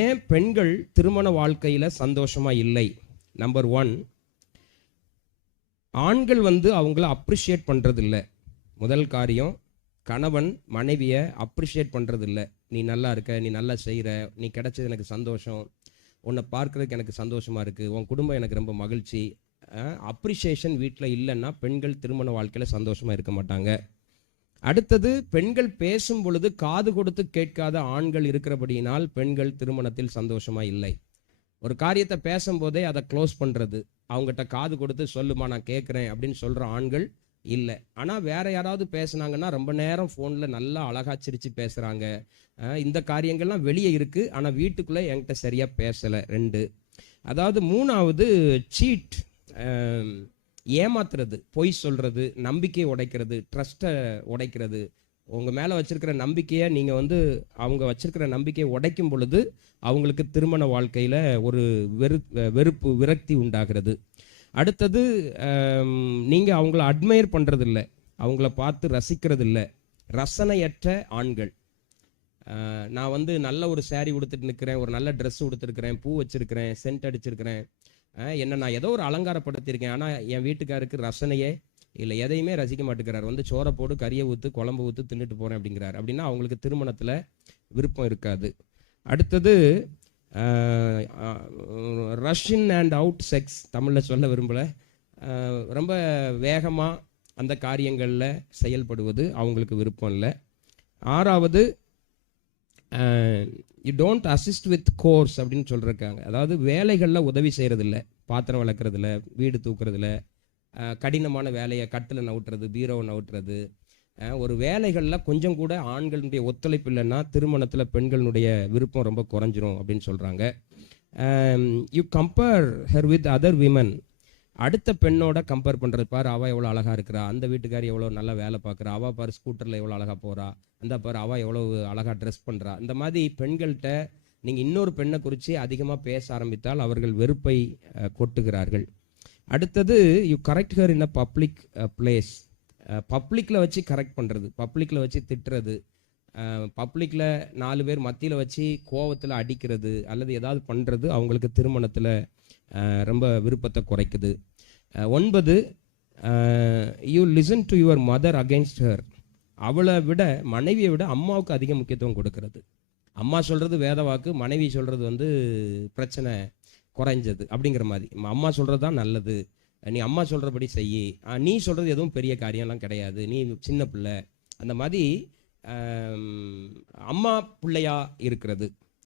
ஏன் பெண்கள் திருமண வாழ்க்கையில் சந்தோஷமாக இல்லை? நம்பர் 1, ஆண்கள் அவங்கள அப்ரிஷியேட் பண்ணுறதில்ல. முதல் காரியம், கணவன் மனைவியை அப்ரிஷியேட் பண்ணுறதில்ல. நீ நல்லா இருக்க, நீ நல்லா செய்கிற, நீ கிடைச்சது எனக்கு சந்தோஷம், உன்னை பார்க்குறதுக்கு எனக்கு சந்தோஷமாக இருக்குது, உன் குடும்பம் எனக்கு ரொம்ப மகிழ்ச்சி. அப்ரிஷியேஷன் வீட்டில் இல்லைன்னா பெண்கள் திருமண வாழ்க்கையில் சந்தோஷமாக இருக்க மாட்டாங்க. அடுத்தது, பெண்கள் பேசும் பொழுது காது கொடுத்து கேட்காத ஆண்கள் இருக்கிறபடியினால் பெண்கள் திருமணத்தில் சந்தோஷமாக இல்லை. ஒரு காரியத்தை பேசும்போதே அதை க்ளோஸ் பண்ணுறது, அவங்ககிட்ட காது கொடுத்து சொல்லுமா நான் கேட்குறேன் அப்படின்னு சொல்கிற ஆண்கள் இல்லை. ஆனால் வேற யாராவது பேசுனாங்கன்னா ரொம்ப நேரம் ஃபோனில் நல்லா அழகா சிரித்து பேசுகிறாங்க. இந்த காரியங்கள்லாம் வெளியே இருக்குது, ஆனால் வீட்டுக்குள்ளே என்கிட்ட சரியாக பேசலை. 2. அதாவது 3வது, சீட், ஏமாத்துறது, பொய் சொல்கிறது, நம்பிக்கையை உடைக்கிறது, ட்ரஸ்ட்டை உடைக்கிறது. உங்கள் மேலே வச்சுருக்கிற நம்பிக்கையை நீங்கள் அவங்க வச்சுருக்கிற நம்பிக்கையை உடைக்கும் பொழுது அவங்களுக்கு திருமண வாழ்க்கையில் ஒரு வெறுப்பு, விரக்தி உண்டாகிறது. அடுத்தது, நீங்கள் அவங்கள அட்மையர் பண்ணுறதில்ல, அவங்கள பார்த்து ரசிக்கிறதில்ல. ரசனையற்ற ஆண்கள். நான் நல்ல ஒரு சேரீ உடுத்துட்டு நிற்கிறேன், ஒரு நல்ல ட்ரெஸ் உடுத்துருக்கிறேன், பூ வச்சுருக்கிறேன், சென்ட் அடிச்சிருக்கிறேன், என்ன நான் ஏதோ ஒரு அலங்காரப்படுத்தியிருக்கேன், ஆனால் என் வீட்டுக்காருக்கு ரசனையே இல்லை, எதையுமே ரசிக்க மாட்டேங்கிறார். சோறை போடு, கறியை ஊற்று, குழம்பு ஊற்று, தின்னுட்டு போகிறேன் அப்படிங்கிறார். அப்படின்னா அவங்களுக்கு திருமணத்தில் விருப்பம் இருக்காது. அடுத்தது, ரஷ்இன் அண்ட் அவுட் செக்ஸ், தமிழில் சொல்ல விரும்பலை, ரொம்ப வேகமாக அந்த காரியங்களில் செயல்படுவது அவங்களுக்கு விருப்பம் இல்லை. 6வது, you don't assist with course அப்படின்னு சொல்லியிருக்காங்க. அதாவது வேலைகளில் உதவி செய்கிறதில்ல, பாத்திரம் வளர்க்குறதில்ல, வீடு தூக்குறதில்ல, கடினமான வேலையை கட்டில் நவுட்டுறது, பீரோவை நவுட்டுறது, ஒரு வேலைகளில் கொஞ்சம் கூட ஆண்களுடைய ஒத்துழைப்பு இல்லைன்னா திருமணத்தில் பெண்களுடைய விருப்பம் ரொம்ப குறைஞ்சிரும் அப்படின்னு சொல்கிறாங்க. You compare her with other women, அடுத்த பெண்ணோட கம்பேர் பண்ணுறது. பாரு அவள் எவ்வளோ அழகாக இருக்கிறா, அந்த வீட்டுக்காரி எவ்வளோ நல்லா வேலை பார்க்குறா, அவள் பாரு ஸ்கூட்டரில் எவ்வளோ அழகாக போகிறா, அந்த பாரு அவள் எவ்வளோ அழகாக ட்ரெஸ் பண்ணுறா. இந்த மாதிரி பெண்கள்கிட்ட நீங்கள் இன்னொரு பெண்ணை குறித்து அதிகமாக பேச ஆரம்பித்தால் அவர்கள் வெறுப்பை கொட்டுகிறார்கள். அடுத்தது, you correct her in a public place. பப்ளிக்கில் வச்சு கரெக்ட் பண்ணுறது, பப்ளிக்கில் வச்சு திட்டுறது, பப்ளிக்கில் 4 பேர் மத்தியில் வச்சு கோவத்தில் அடிக்கிறது அல்லது ஏதாவது பண்ணுறது அவங்களுக்கு திருமணத்தில் ரொம்ப விருப்பத்தை குறைக்குது. 9, you listen to your mother against her. அவளை விட, மனைவியை விட அம்மாவுக்கு அதிக முக்கியத்துவம் கொடுக்கறது. அம்மா சொல்கிறது வேத வாக்கு, மனைவி சொல்கிறது பிரச்சனை குறைஞ்சது அப்படிங்கிற மாதிரி. அம்மா சொல்கிறது தான் நல்லது, நீ அம்மா சொல்கிறபடி செய்யி, நீ சொல்கிறது எதுவும் பெரிய காரியம்லாம் கிடையாது, நீ சின்ன பிள்ளை, அந்த மாதிரி அம்மா பிள்ளையா இருக்கிறது.